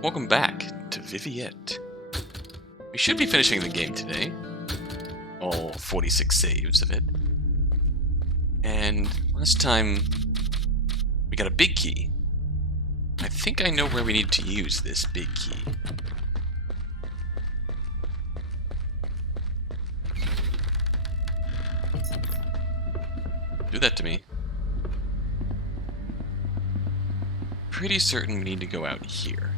Welcome back to Viviette. We should be finishing the game today. All 46 saves of it. And last time we got a big key. I think I know where we need to use this big key. Do that to me. Pretty certain we need to go out here.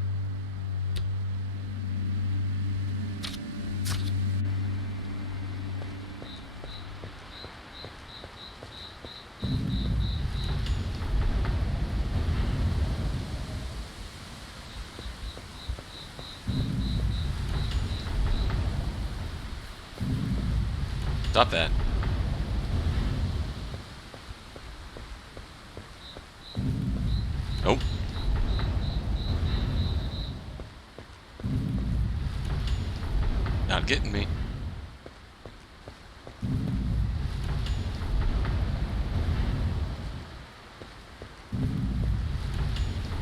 Stop that. Nope. Not getting me.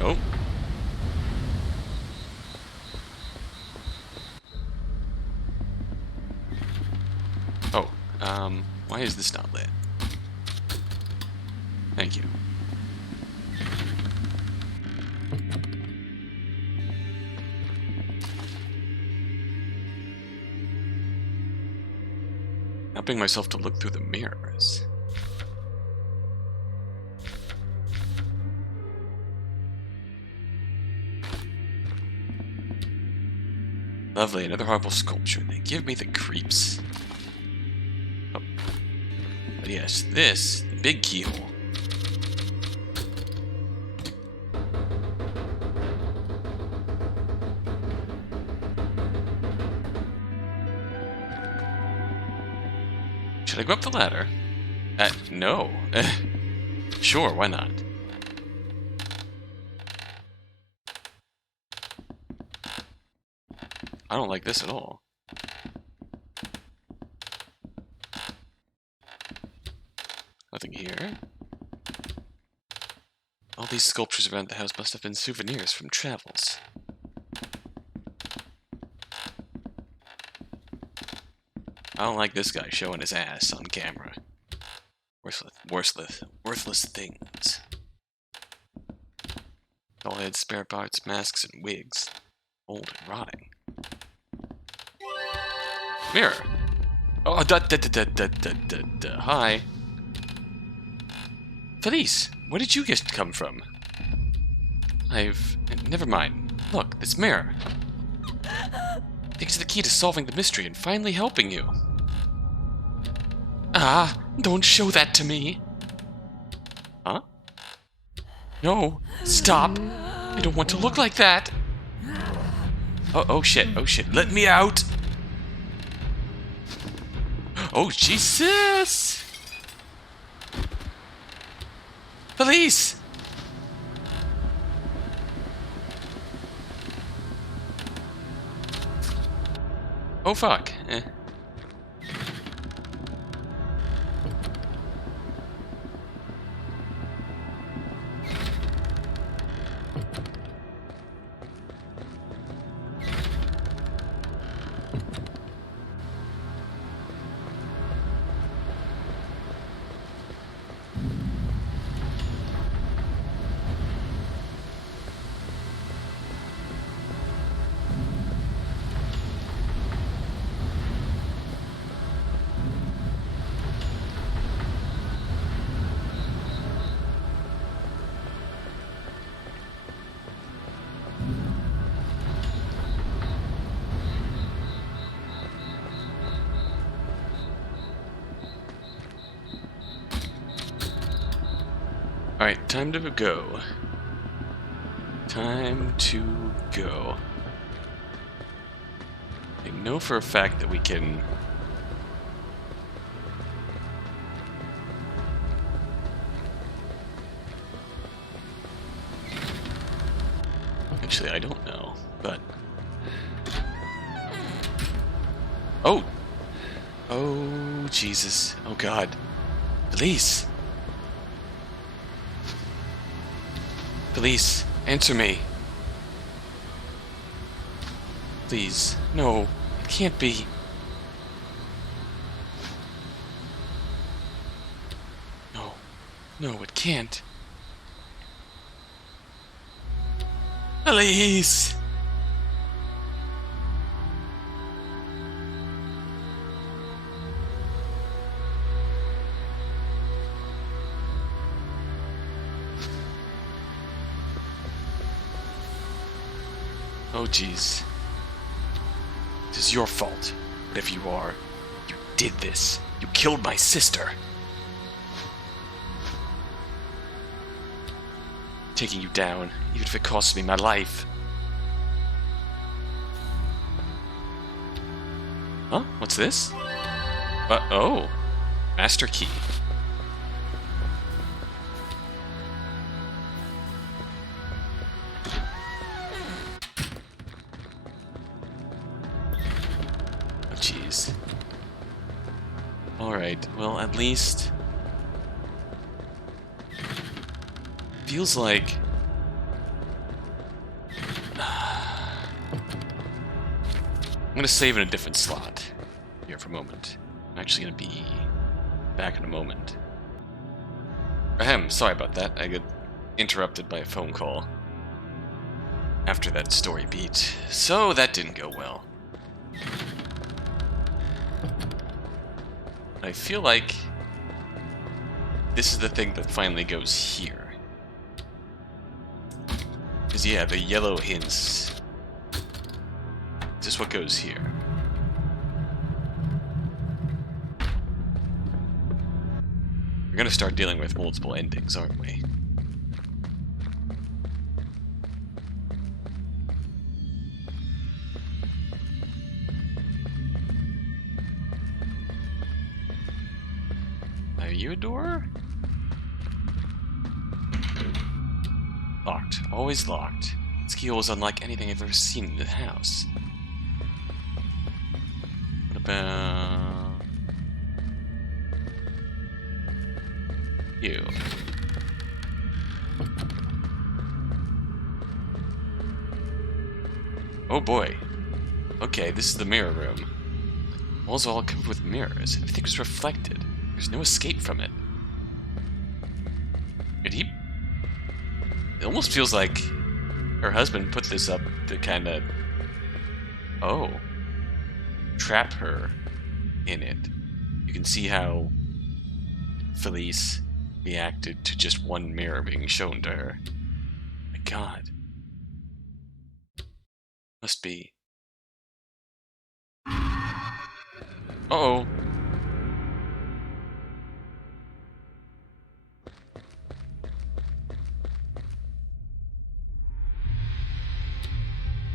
Nope. Oh, why is this not lit? Thank you. Helping myself to look through the mirrors. Lovely, another horrible sculpture. They give me the creeps. Oh. But yes, this, the big keyhole. Should I go up the ladder? No. Sure, why not? I don't like this at all. Nothing here. All these sculptures around the house must have been souvenirs from travels. I don't like this guy showing his ass on camera. Worthless things. All head spare parts, masks, and wigs. Old and rotting. Mirror. Oh, hi. Felice, where did you just come from? Never mind. Look, this mirror. It's the key to solving the mystery and finally helping you. Ah, don't show that to me. Huh? No, stop. I don't want to look like that. Oh shit, let me out. Oh, Jesus. Felice. Oh, fuck. Alright, time to go. Time to go. I know for a fact that we can... Actually, I don't know, but... Oh! Oh, Jesus. Oh, God. Felice! Felice, answer me. Please. No. It can't be. No. No, it can't. Felice! Oh, jeez. This is your fault. But if you are, you did this. You killed my sister. Taking you down, even if it costs me my life. Huh? What's this? Oh. Master key. Oh, jeez. Alright, well, at least... feels like... I'm gonna save in a different slot here for a moment. I'm actually gonna be back in a moment. Ahem, sorry about that. I got interrupted by a phone call after that story beat. So that didn't go well. I feel like this is the thing that finally goes here. Because, yeah, the yellow hints. Is this what goes here? We're gonna start dealing with multiple endings, aren't we? Are you a door? Locked. Always locked. This keyhole is unlike anything I've ever seen in the house. What about... you? Oh boy. Okay, this is the mirror room. Walls are all covered with mirrors. Everything was reflected. There's no escape from it. Did he... It almost feels like her husband put this up to kind of... oh. Trap her in it. You can see how Felice reacted to just one mirror being shown to her. My god. Must be... uh-oh.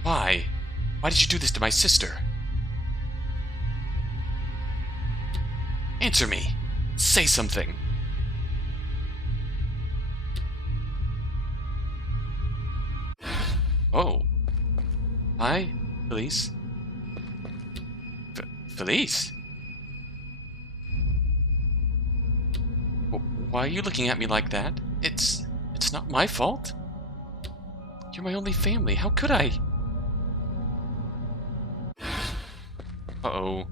Why? Why did you do this to my sister? Answer me. Say something. Oh. Hi, Felice. Felice? Why are you looking at me like that? It's not my fault. You're my only family. How could I? Uh-oh.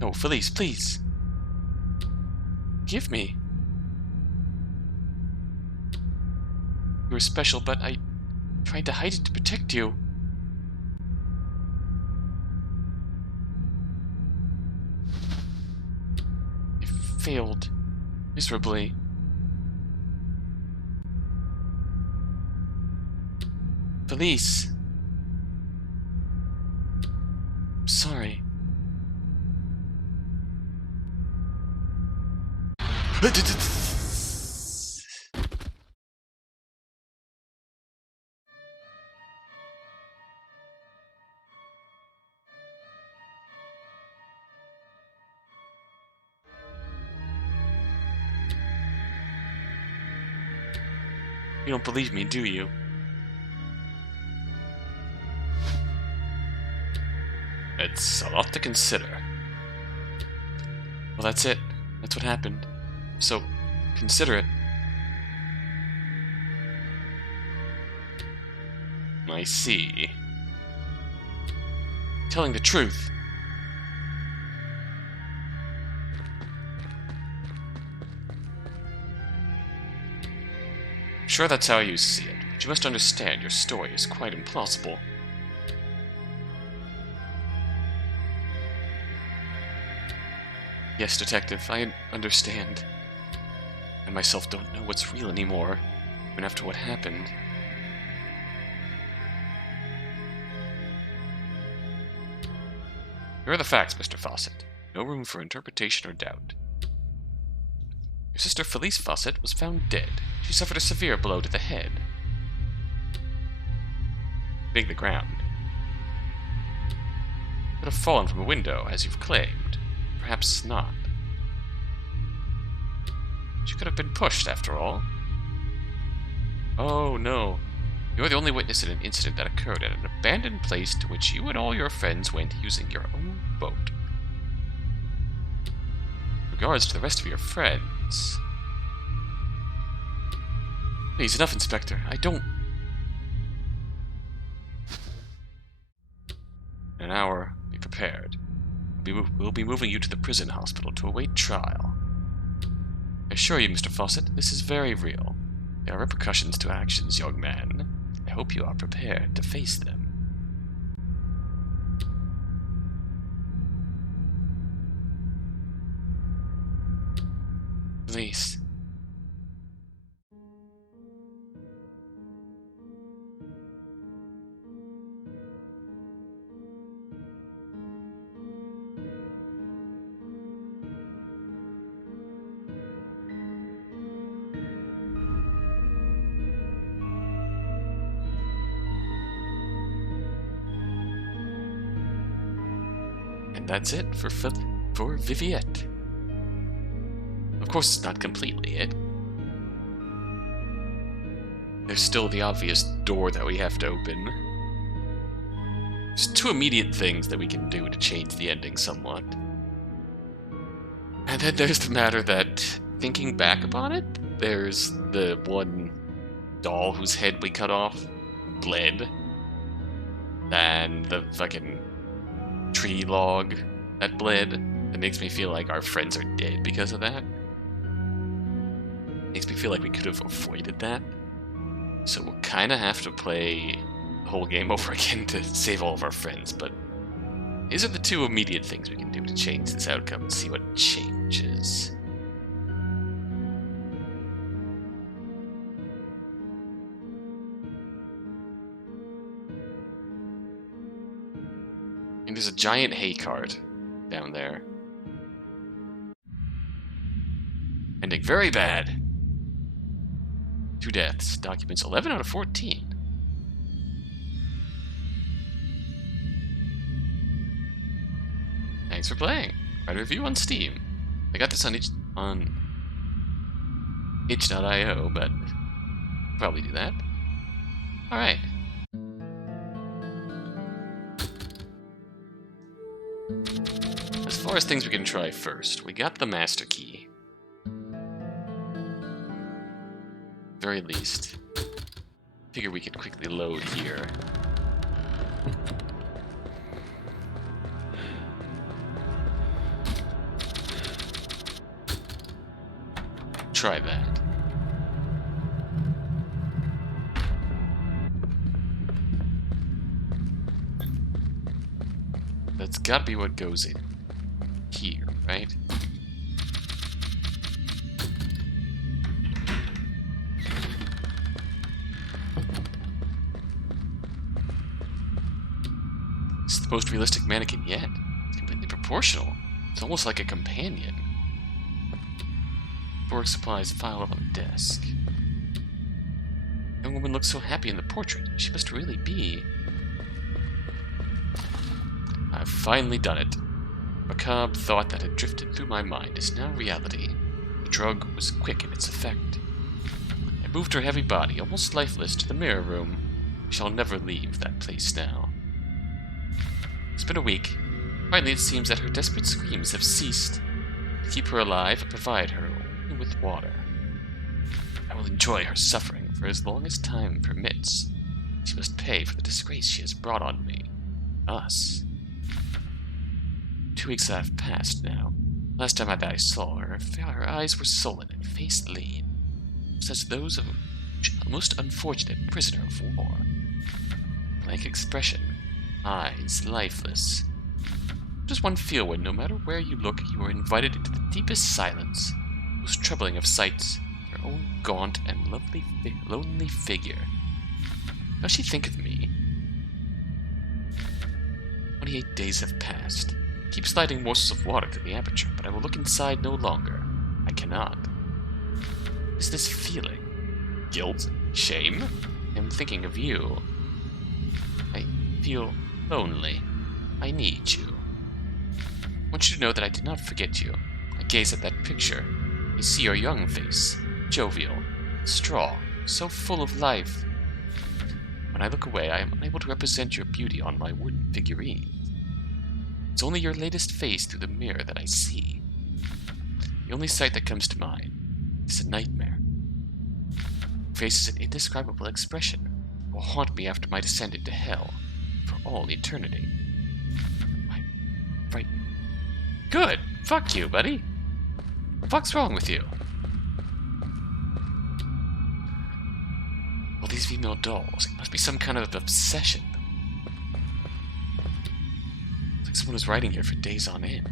No, Felice, please. Give me. You were special, but I tried to hide it to protect you. I failed miserably. Felice. I'm sorry. You don't believe me, do you? It's a lot to consider. Well, that's it. That's what happened. So, consider it. I see. telling the truth. Sure, that's how you see it, but you must understand your story is quite implausible. Yes, Detective, I understand. I myself don't know what's real anymore, even after what happened. Here are the facts, Mr. Fawcett. No room for interpretation or doubt. Your sister Felice Fawcett was found dead. She suffered a severe blow to the head. Hitting the ground. Could have fallen from a window, as you've claimed. Perhaps not. She could have been pushed, after all. Oh, no. You're the only witness in an incident that occurred at an abandoned place to which you and all your friends went using your own boat. In regards to the rest of your friends... Please, enough, Inspector. I don't... In an hour, be prepared. We'll be moving you to the prison hospital to await trial. I assure you, Mr. Fawcett, this is very real. There are repercussions to actions, young man. I hope you are prepared to face them. Please. And that's it for Viviette. Of course, it's not completely it. There's still the obvious door that we have to open. There's two immediate things that we can do to change the ending somewhat. And then there's the matter that, thinking back upon it, there's the one doll whose head we cut off, bled, and the fucking tree log that bled. That makes me feel like our friends are dead because of that. Makes me feel like we could have avoided that. So we'll kind of have to play the whole game over again to save all of our friends, but these are the two immediate things we can do to change this outcome and see what changes. And there's a giant hay cart down there. Ending very bad. 2 deaths. Documents 11 out of 14. Thanks for playing. Write a review on Steam. I got this on itch.io, but I'll probably do that. Alright. As far as things we can try first, we got the master key. Very least. Figure we could quickly load here. Try that. That's gotta be what goes in here, right? It's the most realistic mannequin yet. It's completely proportional. It's almost like a companion. Work supplies file up on the desk. The young woman looks so happy in the portrait. She must really be. I've finally done it. Macabre thought that had drifted through my mind is now reality. The drug was quick in its effect. I moved her heavy body, almost lifeless, to the mirror room. We shall never leave that place now. It's been a week. Finally, it seems that her desperate screams have ceased. To keep her alive, I provide her only with water. I will enjoy her suffering for as long as time permits. She must pay for the disgrace she has brought on me. Us. 2 weeks have passed now. Last time I saw her, her eyes were sullen and face lean, such those of a most unfortunate prisoner of war. Blank expression, eyes lifeless. What does one feel when, no matter where you look, you are invited into the deepest silence, most troubling of sights, her own gaunt and lonely figure? How does she think of me? 28 days have passed. I keep sliding morsels of water through the aperture, but I will look inside no longer. I cannot. What is this feeling? Guilt? Shame? I am thinking of you. I feel lonely. I need you. I want you to know that I did not forget you. I gaze at that picture. I see your young face, jovial, strong, so full of life. When I look away, I am unable to represent your beauty on my wooden figurine. It's only your latest face through the mirror that I see. The only sight that comes to mind is a nightmare. Your face is an indescribable expression. It will haunt me after my descent into hell for all eternity. I'm frightened. Good! Fuck you, buddy! What the fuck's wrong with you? All these female dolls, it must be some kind of obsession. It's like someone was writing here for days on end.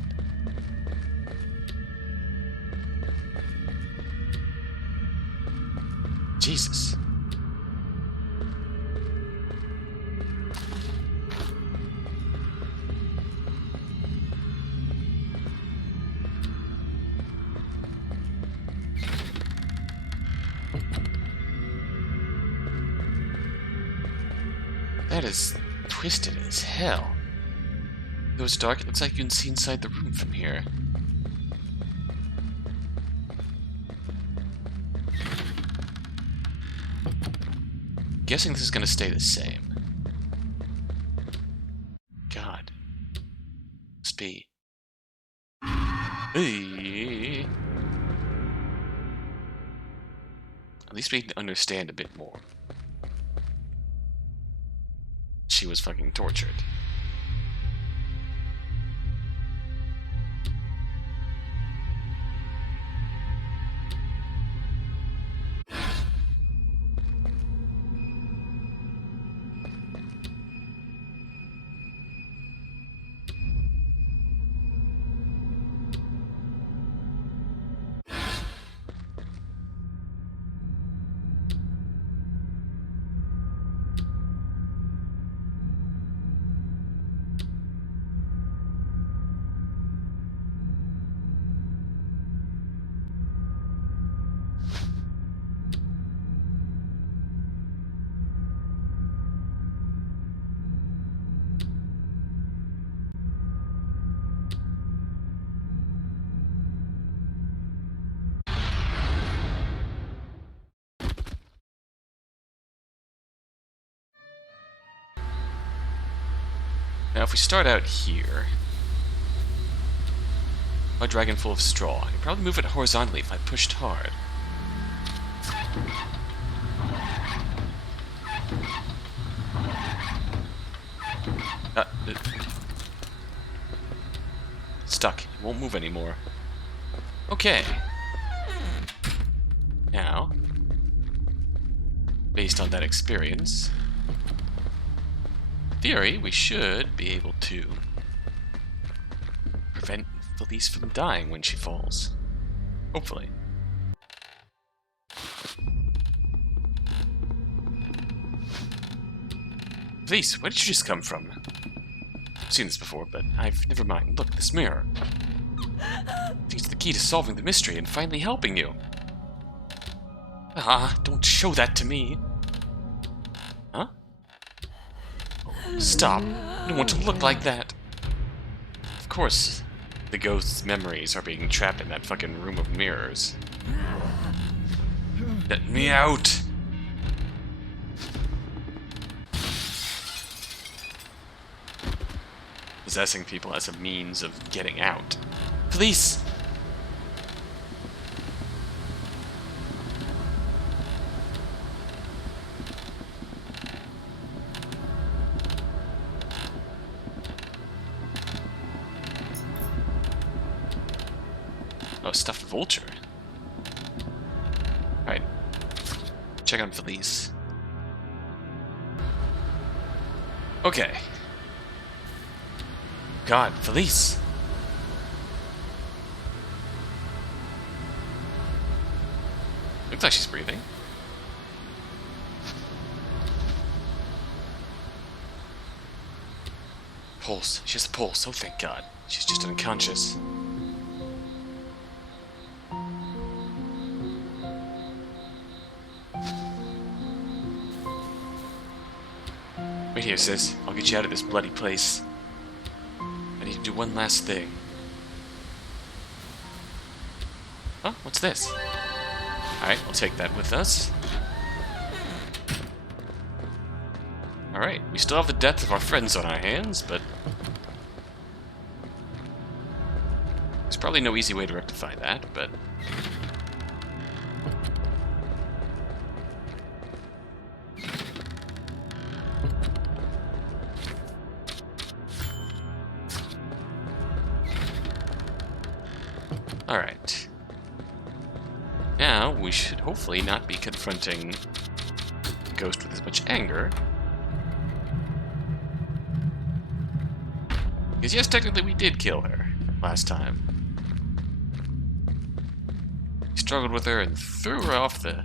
Jesus. That is twisted as hell. Though it's dark, it looks like you can see inside the room from here. Guessing this is gonna stay the same. God. Must be. Hey. At least we can understand a bit more. She was fucking tortured. Now, if we start out here, a dragon full of straw. I could probably move it horizontally if I pushed hard. Stuck. It won't move anymore. Okay. Now, based on that experience, in theory, we should be able to prevent Felice from dying when she falls. Hopefully. Felice, where did you just come from? I've seen this before, but never mind. Look, this mirror. I think it's the key to solving the mystery and finally helping you. Ah, don't show that to me. Huh? Stop. I don't want to look like that. Of course, the ghost's memories are being trapped in that fucking room of mirrors. Let me out! Possessing people as a means of getting out. Felice! Oh, stuffed vulture. Alright. Check on Felice. Okay. God, Felice! Looks like she's breathing. Pulse. She has a pulse. Oh, thank God. She's just unconscious. Wait here, sis. I'll get you out of this bloody place. I need to do one last thing. Huh? What's this? Alright, we'll take that with us. Alright, we still have the death of our friends on our hands, but... there's probably no easy way to rectify that, but... alright. Now, we should hopefully not be confronting the ghost with as much anger. Because yes, technically we did kill her last time. We struggled with her and threw her off the...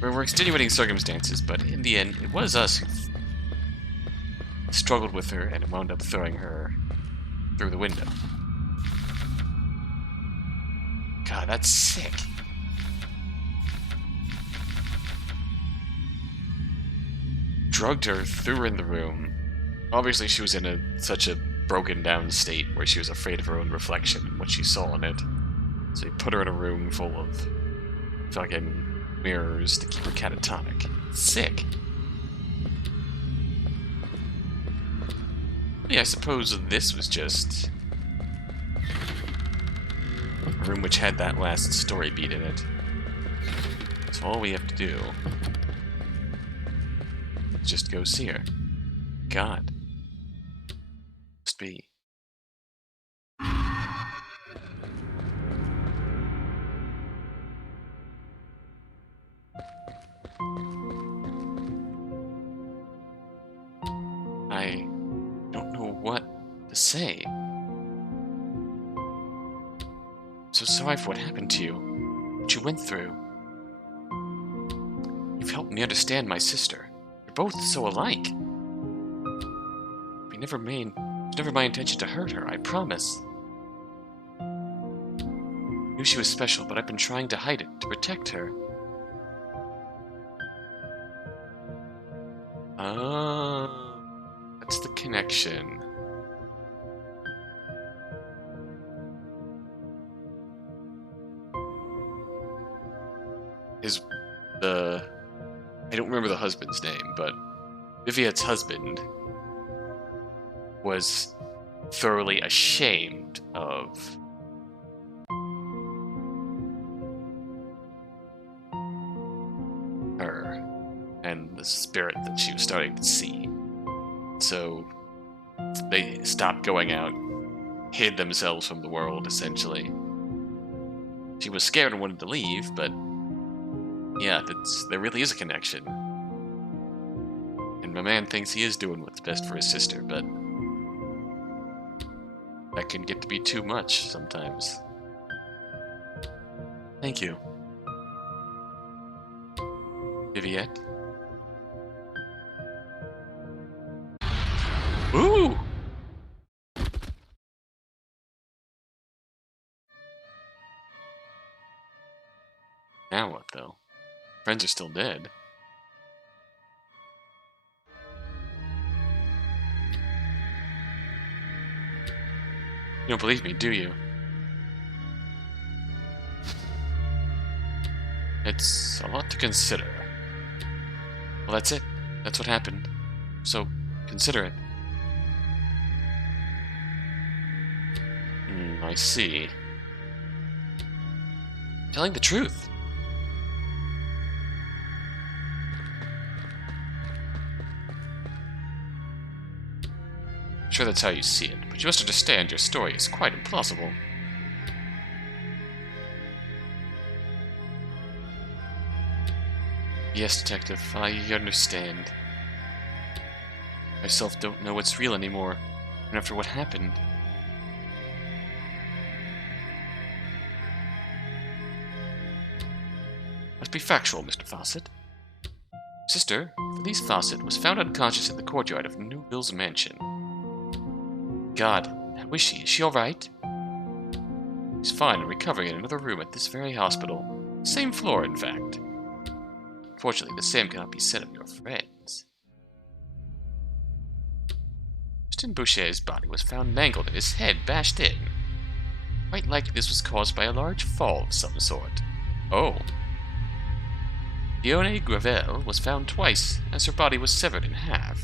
There were extenuating circumstances, but in the end, it was us who struggled with her and wound up throwing her through the window. God, that's sick. Drugged her, threw her in the room. Obviously, she was in such a broken down state where she was afraid of her own reflection and what she saw in it. So he put her in a room full of fucking mirrors to keep her catatonic. Sick. Yeah, I suppose this was just a room which had that last story beat in it. So all we have to do is just go see her. God. Must be. I don't know what to say. So sorry for what happened to you, what you went through. You've helped me understand my sister. You're both so alike. It's never my intention to hurt her, I promise. I knew she was special, but I've been trying to hide it, to protect her. Ah, that's the connection. I don't remember the husband's name, but Viviette's husband was thoroughly ashamed of her and the spirit that she was starting to see. So they stopped going out, hid themselves from the world, essentially. She was scared and wanted to leave, but yeah, there really is a connection. And my man thinks he is doing what's best for his sister, but that can get to be too much sometimes. Thank you. Viviette? Ooh! Now what, though? Friends are still dead. You don't believe me, do you? It's a lot to consider. Well, that's it. That's what happened. So, consider it. I see. Telling the truth. Sure, that's how you see it, but You must understand your story is quite implausible. Yes, Detective, I understand. I myself don't know what's real anymore, and after what happened. Let's be factual, Mr. Fawcett. Sister, Felice Fawcett, was found unconscious in the courtyard of Neuville's mansion. God, how is she? Is she alright? She's fine and recovering in another room at this very hospital. Same floor, in fact. Unfortunately, the same cannot be said of your friends. Justin Boucher's body was found mangled and his head bashed in. Quite likely this was caused by a large fall of some sort. Oh. Fiona Neuville was found twice, as her body was severed in half.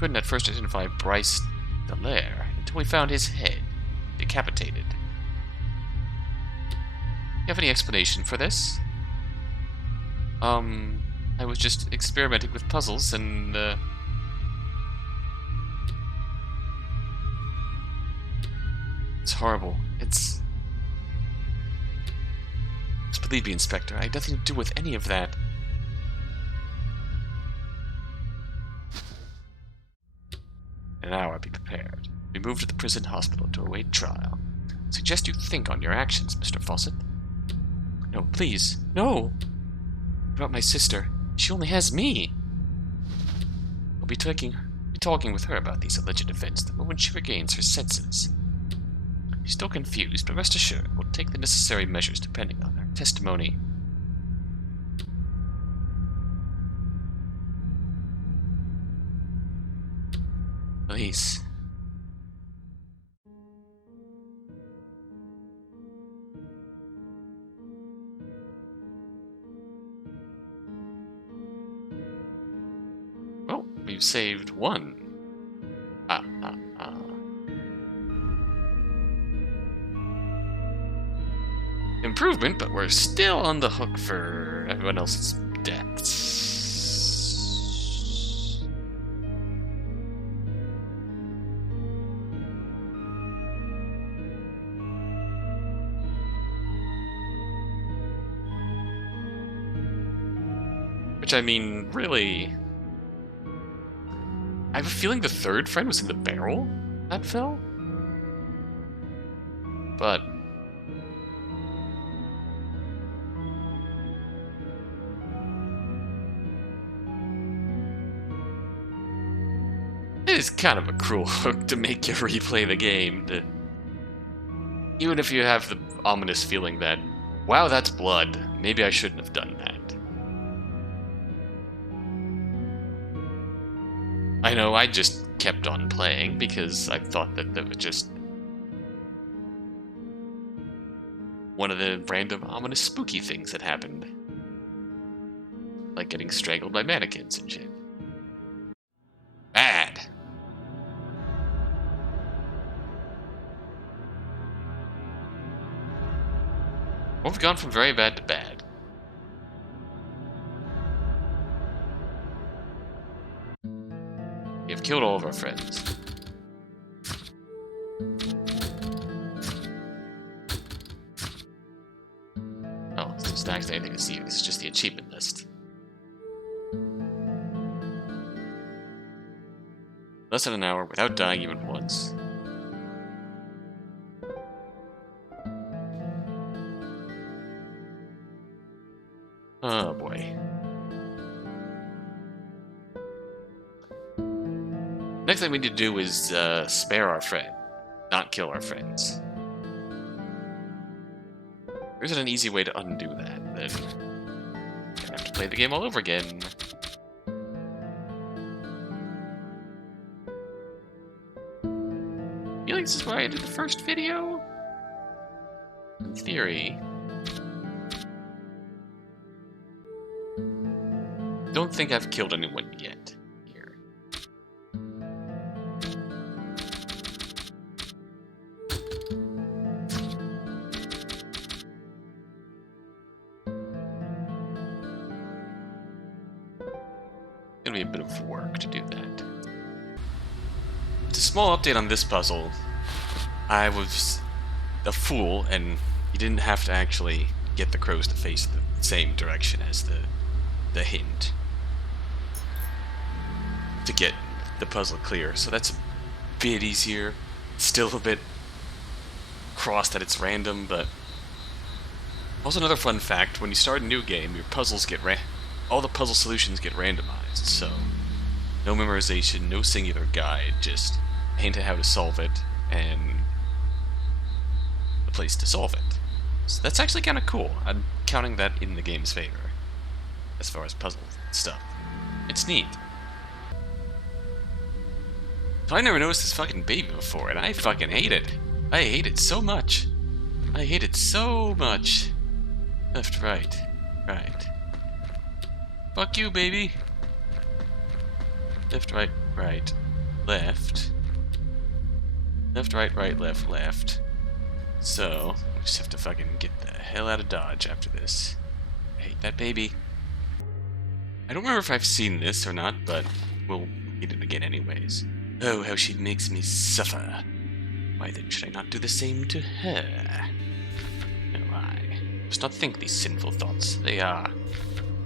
Couldn't at first identify Bryce Dallaire until we found his head, decapitated. You have any explanation for this? I was just experimenting with puzzles and, It's horrible. It's... Believe me, Inspector, I had nothing to do with any of that. And now I'll be prepared. Be moved to the prison hospital to await trial. I suggest you think on your actions, Mr. Fawcett. No, please, no! What about my sister? She only has me! I'll be talking with her about these alleged events the moment she regains her senses. She's still confused, but rest assured, we'll take the necessary measures depending on her testimony. Felice. Well, we've saved one. Improvement, but we're still on the hook for everyone else's deaths. Which, I mean, really... I have a feeling the third friend was in the barrel that fell? But... it is kind of a cruel hook to make you replay the game. Even if you have the ominous feeling that, wow, that's blood, maybe I shouldn't have done that. I know, I just kept on playing because I thought that was just one of the random ominous spooky things that happened. Like getting strangled by mannequins and shit. Bad! Well, we've gone from very bad to bad. We have killed all of our friends. Oh, this is not actually anything to see. This is just the achievement list. Less than an hour without dying even once. Oh boy. Next thing we need to do is spare our friend, not kill our friends. There isn't an easy way to undo that, then I have to play the game all over again. I feel like this is where I ended the first video? In theory. Don't think I've killed anyone yet. Here. It's gonna be a bit of work to do that. a small update on this puzzle. I was a fool, and you didn't have to actually get the crows to face the same direction as the hint to get the puzzle clear. So that's a bit easier. Still a bit crossed that it's random, but also another fun fact: when you start a new game, your puzzles get all the puzzle solutions get randomized. So no memorization, no singular guide, just a hint at how to solve it and a place to solve it. So that's actually kind of cool. I'm counting that in the game's favor as far as puzzle stuff. It's neat. So I never noticed this fucking baby before, and I fucking hate it. I hate it so much. I hate it so much. Left, right, right. Fuck you, baby. Left, right, right, left. Left, right, right, left, left. So, we just have to fucking get the hell out of Dodge after this. I hate that baby. I don't remember if I've seen this or not, but we'll read it again anyways. Oh, how she makes me suffer. Why then should I not do the same to her? No, I must not think these sinful thoughts. They are.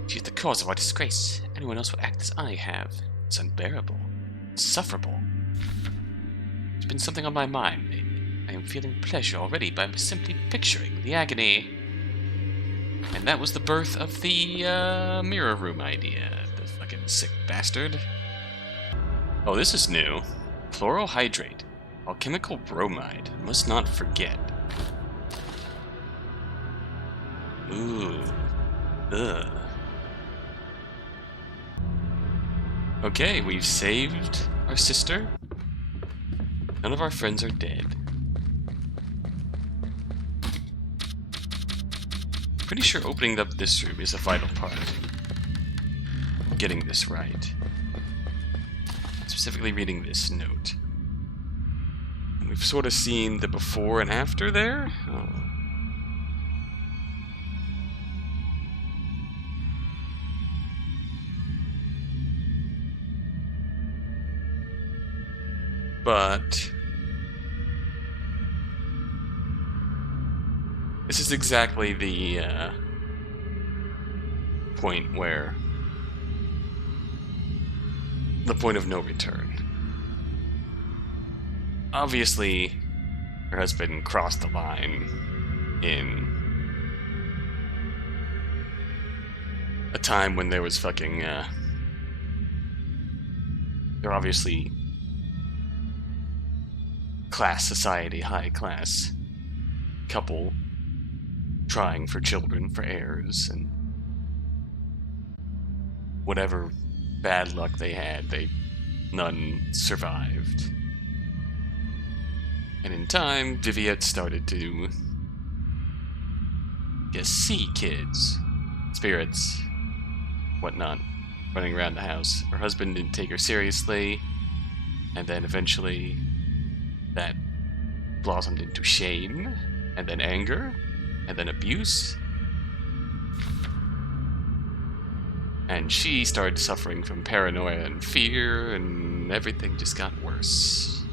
She is the cause of our disgrace. Anyone else would act as I have. It's unbearable. Insufferable. There's been something on my mind lately. I am feeling pleasure already by simply picturing the agony. And that was the birth of the mirror room idea. The fucking sick bastard. Oh, this is new. Chlorohydrate. Alchemical bromide. Must not forget. Ooh. Ugh. Okay, we've saved our sister. None of our friends are dead. Pretty sure opening up this room is a vital part of getting this right. Specifically reading this note. And we've sort of seen the before and after there. Oh. But this is exactly the point where the point of no return. Obviously, her husband crossed the line in a time when there was fucking they're obviously class society, high class couple trying for children, for heirs, and whatever bad luck they had, none survived. And in time, Viviette started to see kids, spirits, whatnot, running around the house. Her husband didn't take her seriously, and then eventually that blossomed into shame, and then anger, and then abuse. And she started suffering from paranoia and fear, and everything just got worse.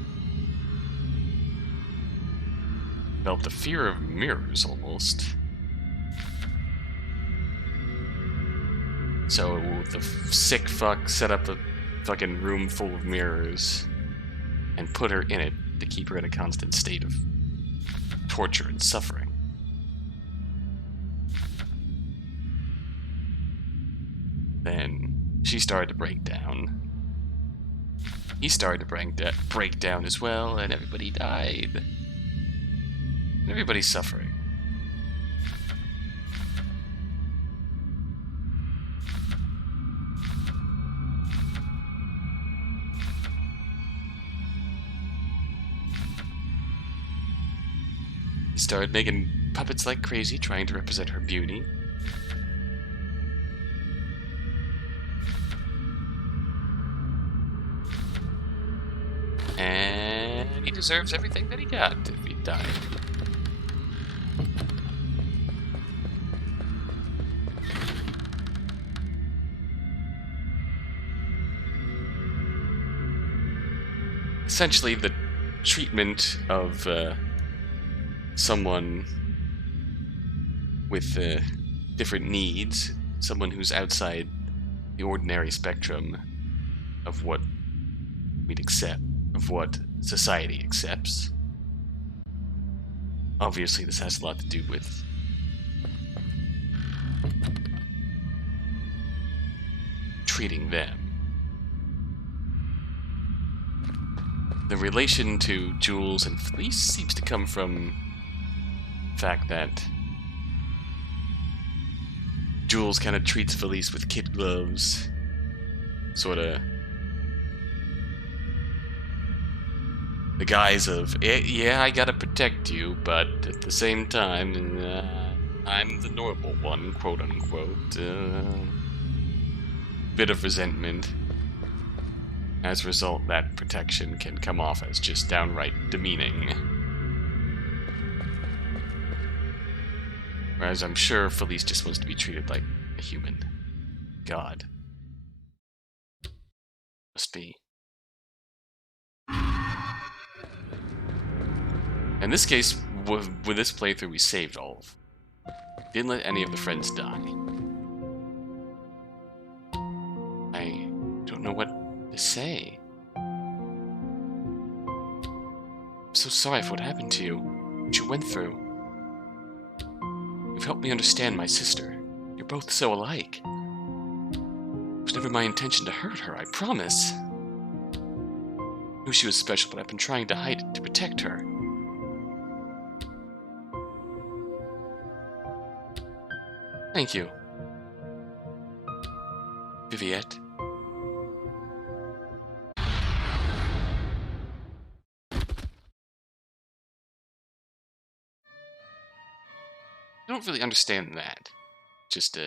Felt the fear of mirrors, almost. So the sick fuck set up a fucking room full of mirrors and put her in it to keep her in a constant state of torture and suffering. Then she started to break down. He started to break down as well, and everybody died. And everybody's suffering. He started making puppets like crazy, trying to represent her beauty. And he deserves everything that he got if he died. essentially the treatment of someone with different needs, someone who's outside the ordinary spectrum of what we'd accept, of what society accepts. Obviously, this has a lot to do with treating them. The relation to Jules and Felice seems to come from the fact that Jules kind of treats Felice with kid gloves, sort of the guise of, yeah, I gotta protect you, but at the same time, I'm the normal one, quote unquote. Bit of resentment. As a result, that protection can come off as just downright demeaning. Whereas I'm sure Felice just wants to be treated like a human. God. Must be. In this case, with this playthrough, we saved all of. Didn't let any of the friends die. I don't know what to say. I'm so sorry for what happened to you, what you went through. You've helped me understand my sister. You're both so alike. It was never my intention to hurt her, I promise. I knew she was special, but I've been trying to hide it to protect her. Thank you. Viviette. I don't really understand that. Just,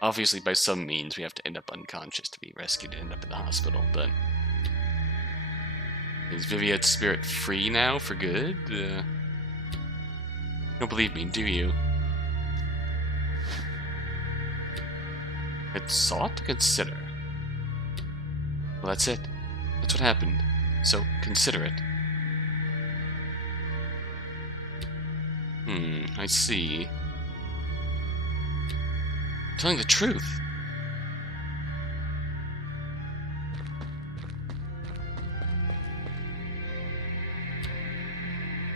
obviously by some means we have to end up unconscious to be rescued and end up in the hospital, but... Is Viviette's spirit free now for good? You don't believe me, do you? It's sought to consider. Well, that's it. That's what happened. So, consider it. I see. Telling the truth.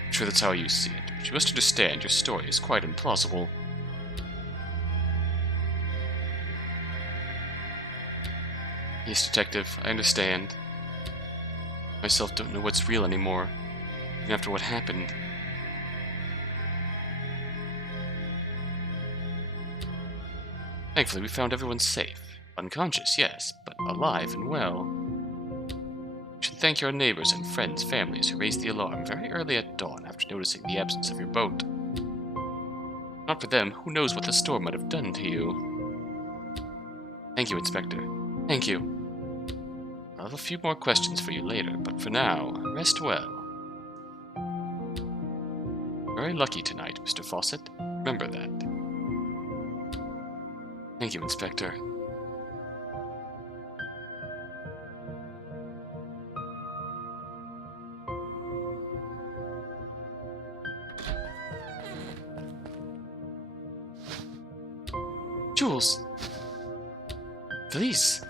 I'm sure that's how you see it, but you must understand your story is quite implausible. Yes, Detective, I understand. I myself don't know what's real anymore, even after what happened. Thankfully, we found everyone safe. Unconscious, yes, but alive and well. You should thank your neighbors and friends, families who raised the alarm very early at dawn after noticing the absence of your boat. Not for them, who knows what the storm might have done to you. Thank you, Inspector. Thank you. I'll have a few more questions for you later, but for now, rest well. Very lucky tonight, Mr. Fawcett. Remember that. Thank you, Inspector. Jules! Felice!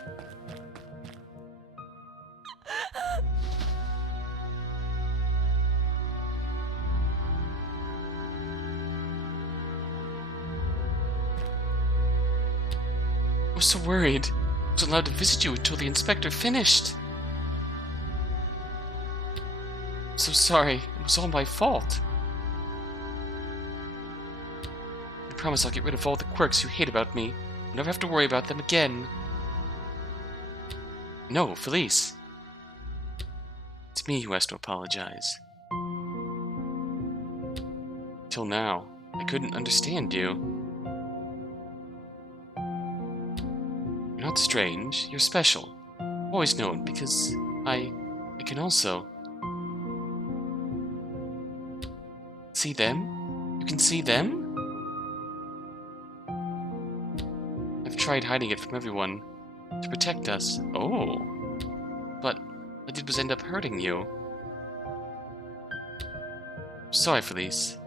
I was so worried. I wasn't allowed to visit you until the inspector finished. I'm so sorry. It was all my fault. I promise I'll get rid of all the quirks you hate about me. You'll never have to worry about them again. No, Felice. It's me who has to apologize. Till now, I couldn't understand you. You're not strange, you're special. I've always known, because I can also... See them? You can see them? I've tried hiding it from everyone, to protect us. Oh. But I did was end up hurting you. Sorry, Felice.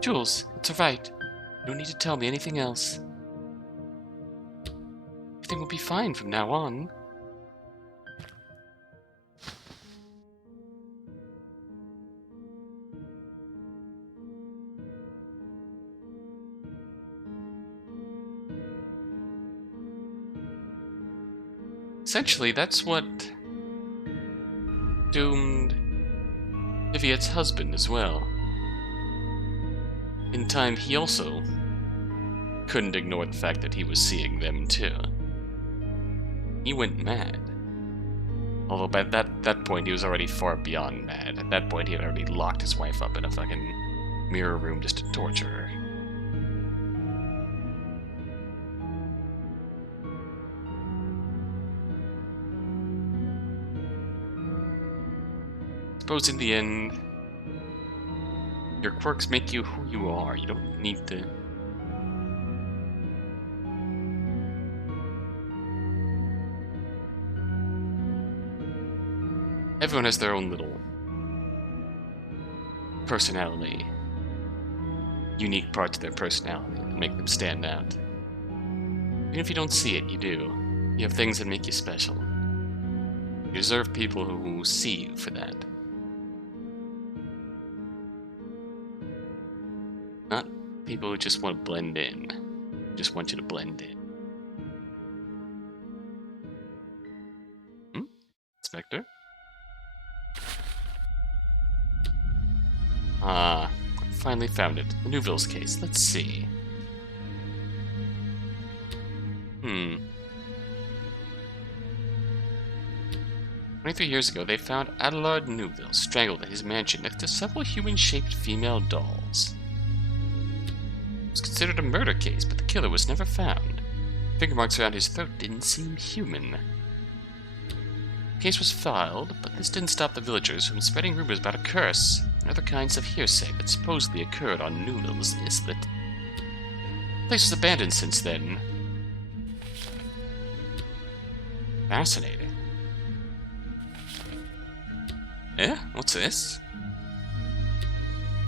Jules, it's alright. You don't need to tell me anything else. Everything will be fine from now on. Essentially, that's what doomed Viviette's husband as well. In time, he also couldn't ignore the fact that he was seeing them too. He went mad. Although by that point, he was already far beyond mad. At that point, he had already locked his wife up in a fucking mirror room just to torture her. Suppose in the end, your quirks make you who you are. You don't need to... Everyone has their own little personality. Unique parts of their personality that make them stand out. Even if you don't see it, you do. You have things that make you special. You deserve people who see you for that. Not people who just want to blend in. Just want you to blend in. Inspector? Ah, finally found it. The Neuville's case. Let's see. 23 years ago, they found Adelard Neuville strangled in his mansion next to several human-shaped female dolls. It was considered a murder case, but the killer was never found. Finger marks around his throat didn't seem human. The case was filed, but this didn't stop the villagers from spreading rumors about a curse and other kinds of hearsay that supposedly occurred on Neuville's islet. The place was abandoned since then. Fascinating. Eh? What's this?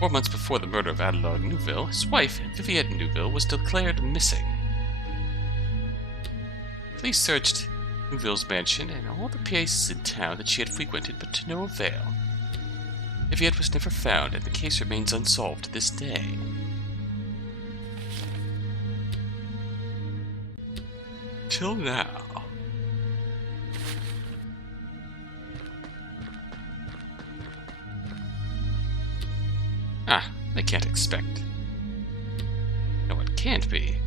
4 months before the murder of Adelard Neuville, his wife, Viviette Neuville, was declared missing. Police searched Neuville's mansion and all the places in town that she had frequented, but to no avail. Viviette was never found, and the case remains unsolved to this day. Till now. Ah, they can't expect. No, it can't be.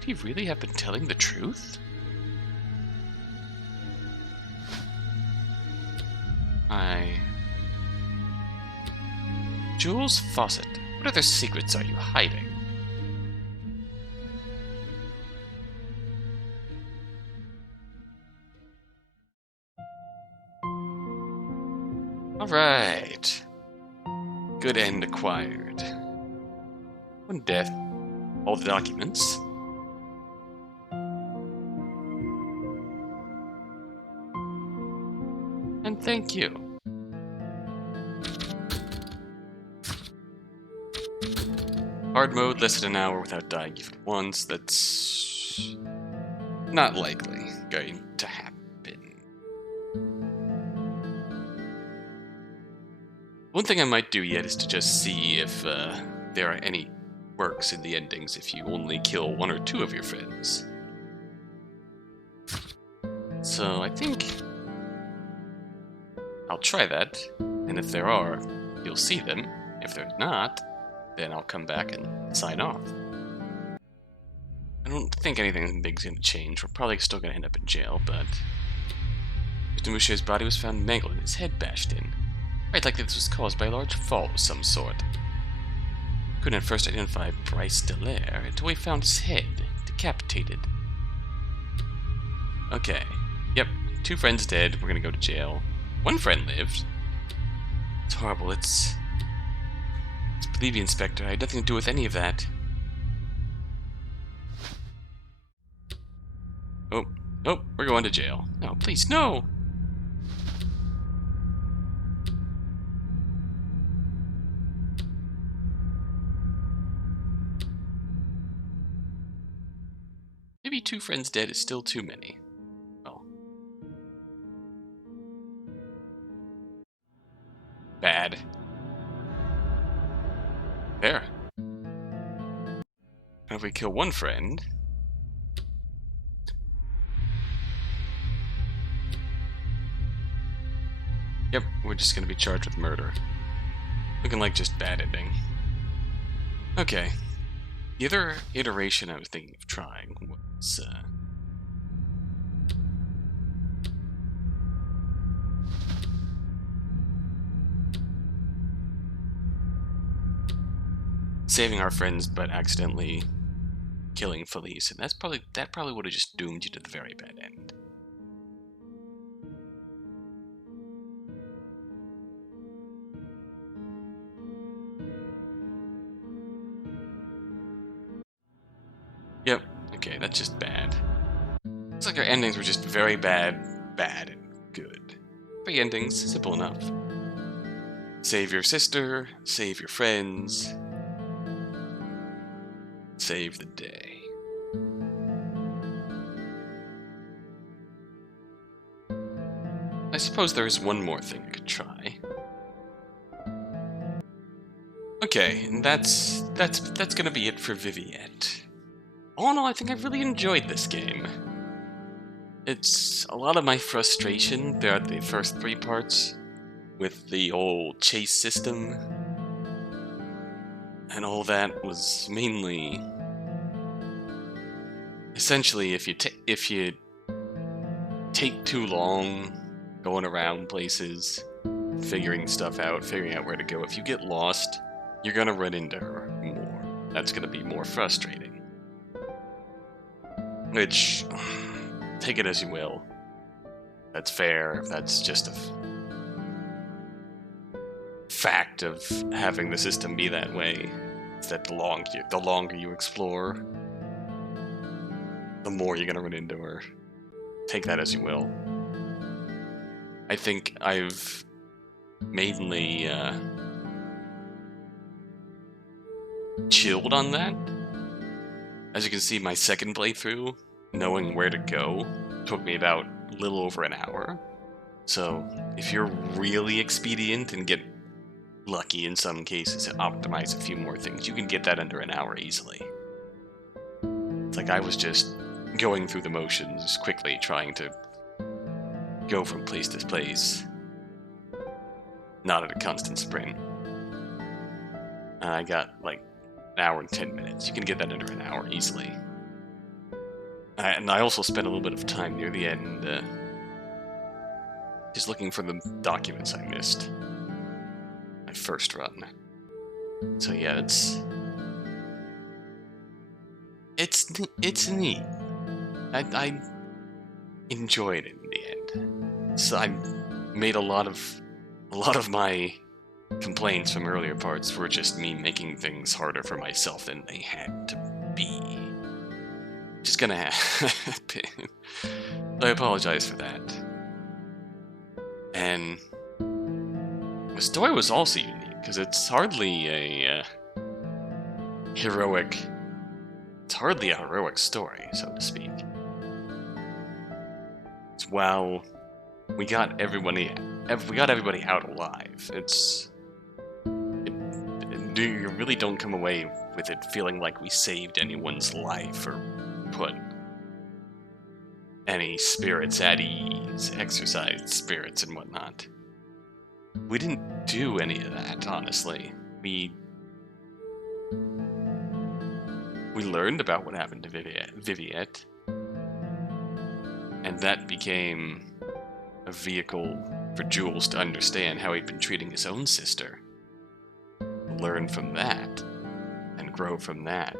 Could he really have been telling the truth? Jules Fawcett, what other secrets are you hiding? Alright. Good end acquired. One death. All the documents. And thank you. Hard mode, less than an hour without dying even once. That's not likely going to happen. One thing I might do yet is to just see if there are any quirks in the endings if you only kill 1 or 2 of your friends. So I think I'll try that, and if there are, you'll see them. If there's not, then I'll come back and sign off. I don't think anything big's gonna change. We're probably still gonna end up in jail, but Mr. Moucher's body was found mangled and his head bashed in. Quite likely this was caused by a large fall of some sort. Couldn't at first identify Bryce Delaire until we found his head decapitated. Okay. Yep. 2 friends dead. We're gonna go to jail. 1 friend lived. It's horrible. Believe me, Inspector, I had nothing to do with any of that. Nope, we're going to jail. No, please, no! Maybe 2 friends dead is still too many. Oh. Bad. There. If we kill 1 friend... Yep, we're just gonna be charged with murder. Looking like just bad ending. Okay. The other iteration I was thinking of trying was, saving our friends, but accidentally killing Felice, and that probably would have just doomed you to the very bad end. Yep. Okay, that's just bad. Looks like our endings were just very bad, bad, and good. 3 endings, simple enough. Save your sister, save your friends, save the day. I suppose there is one more thing I could try. Okay, and that's gonna be it for Viviette. All in all, I think I really enjoyed this game. It's a lot of my frustration throughout the first 3 parts with the old chase system and all that was mainly essentially if you take too long going around places, figuring stuff out, figuring out where to go, if you get lost, you're gonna run into her more. That's gonna be more frustrating. Which, take it as you will. That's fair. That's just a fact of having the system be that way. It's that the longer you explore, the more you're gonna run into her. Take that as you will. I think I've mainly chilled on that. As you can see, my second playthrough, knowing where to go, took me about a little over an hour. So, if you're really expedient and get lucky in some cases to optimize a few more things, you can get that under an hour easily. It's like I was just going through the motions quickly, trying to go from place to place, not at a constant sprint. And I got like an hour and 10 minutes. You can get that under an hour easily. And I also spent a little bit of time near the end just looking for the documents I missed. My first run. So yeah, it's neat. I enjoyed it in the end. So I made a lot of my complaints from earlier parts were just me making things harder for myself than they had to be. Just gonna happen. I apologize for that. And the story was also unique, because it's hardly a heroic... It's hardly a heroic story, so to speak. It's, well, we got everybody out alive. You really don't come away with it feeling like we saved anyone's life or put any spirits at ease, exercised spirits and whatnot. We didn't do any of that, honestly. We learned about what happened to Viviette, and that became a vehicle for Jules to understand how he'd been treating his own sister. Learn from that, and grow from that.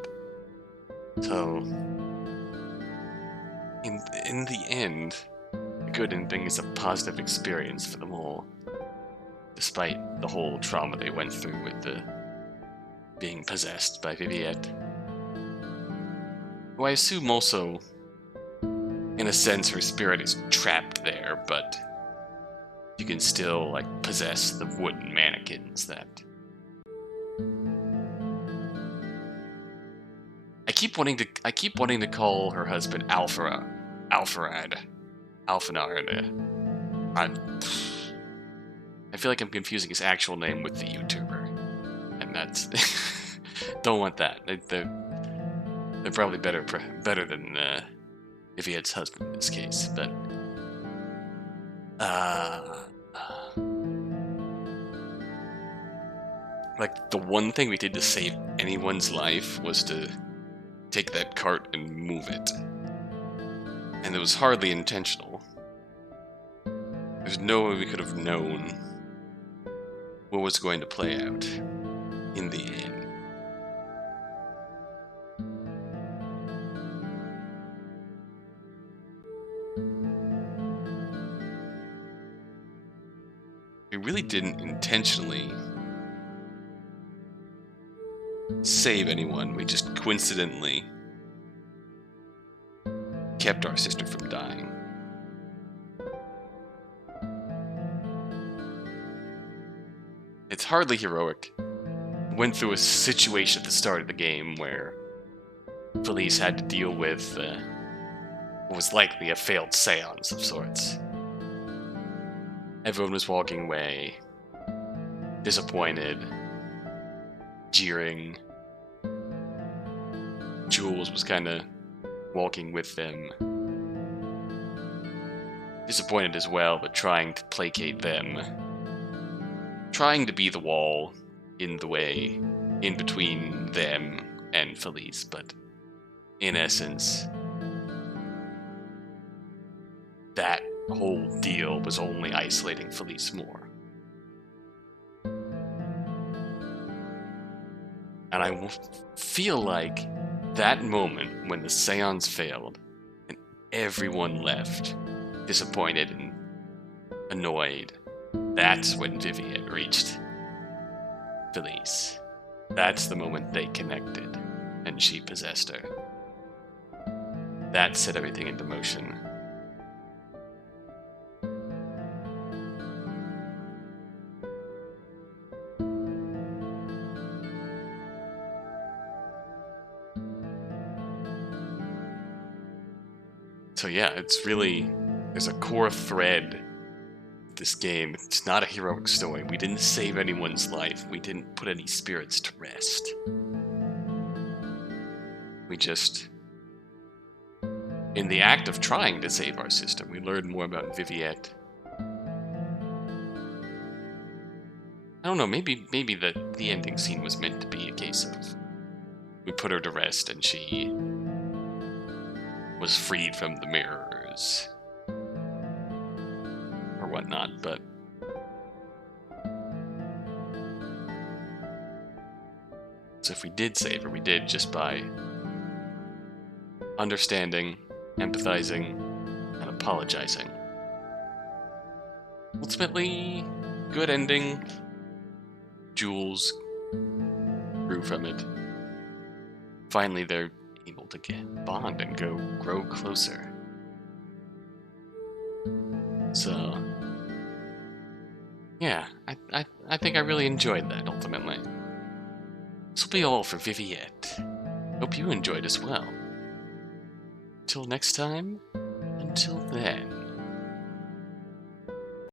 So, in the end, the good ending is a positive experience for them all, despite the whole trauma they went through with the being possessed by Viviette. Who I assume also in a sense, her spirit is trapped there, but you can still, like, possess the wooden mannequins that... I keep wanting to call her husband Alfred. I feel like I'm confusing his actual name with the YouTuber, and that's don't want that. They're probably better than Viviette's husband in this case, but like the one thing we did to save anyone's life was to take that cart and move it, and it was hardly intentional. There's no way we could have known what was going to play out in the end. We really didn't intentionally save anyone, we just coincidentally kept our sister from dying. It's hardly heroic. Went through a situation at the start of the game where Felice had to deal with what was likely a failed seance of sorts. Everyone was walking away, disappointed, jeering. Jules was kind of walking with them, disappointed as well, but trying to placate them. Trying to be the wall in the way, in between them and Felice, but in essence, that whole deal was only isolating Felice more. And I feel like that moment when the seance failed and everyone left disappointed and annoyed, that's when Viviette reached Felice. That's the moment they connected, and she possessed her. That set everything into motion. So yeah, it's really, there's a core thread of this game. It's not a heroic story. We didn't save anyone's life. We didn't put any spirits to rest. We just, in the act of trying to save our sister, we learned more about Viviette. I don't know, maybe the ending scene was meant to be a case of we put her to rest and she was freed from the mirrors or whatnot, but so if we did save her, we did just by understanding, empathizing, and apologizing. Ultimately, good ending. Jules grew from it. Finally, they're able to get bond and grow closer. So, yeah, I think I really enjoyed that ultimately. This will be all for Viviette. Hope you enjoyed as well. Till next time, until then.